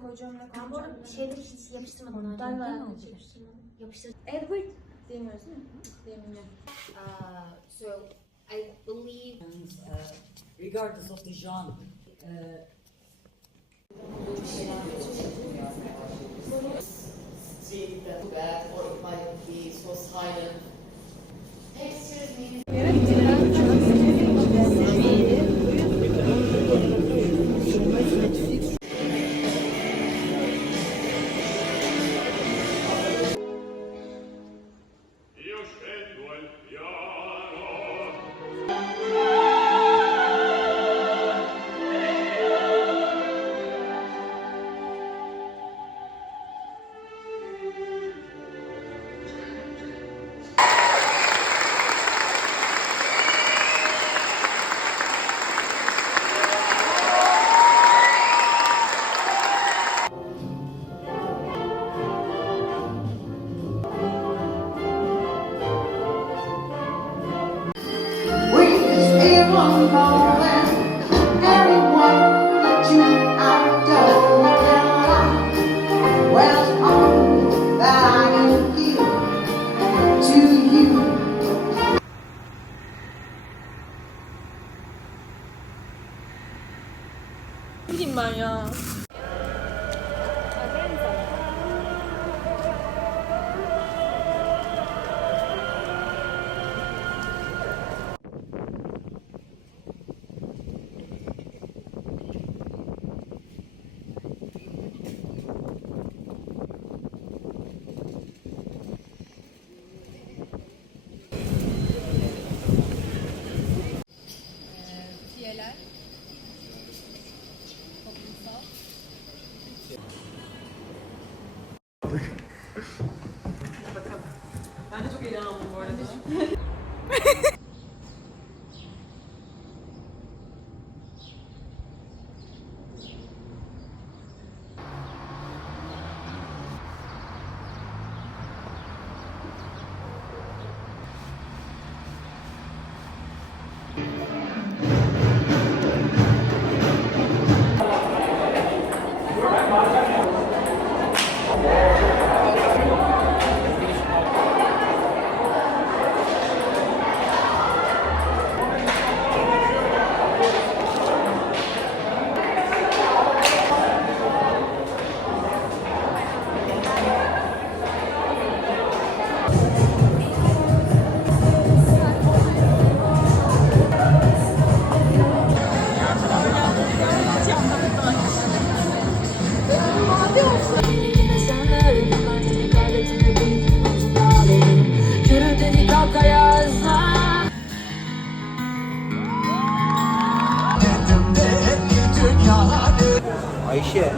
Koyacağım Ben bu arada şeyleri hiç yapıştırmadım. Ben Ben hiç yapıştırmadım. Yapıştır. Edward diyemiyoruz değil mi? Diyemiyorum. So I believe regardless of the genre. See that bad, or it might be so silent. Excuse me. Ne bileyim ben ya. Fiyeler, toplumsal. Bakalım. Ben de çok eğlendim bu arada. Ayşe.